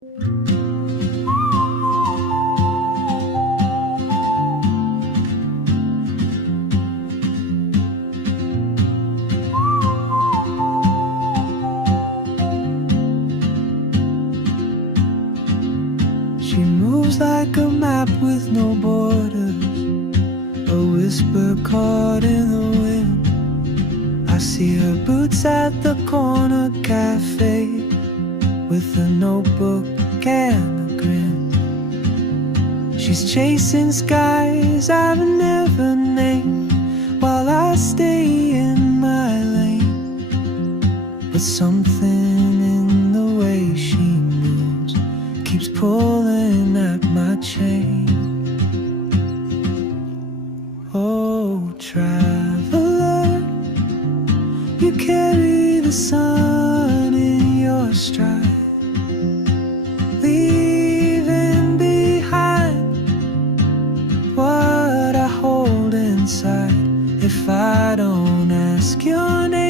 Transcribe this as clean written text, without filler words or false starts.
She moves like a map with no borders, a whisper caught in the wind. I see her boots at the corner cafe, with a notebook and a grin. She's chasing skies I've never named, while I stay in my lane. But something in the way she moves keeps pulling at my chain. Oh, traveler, you carry the sun in your stride, leaving behind what I hold inside. If I don't ask your name,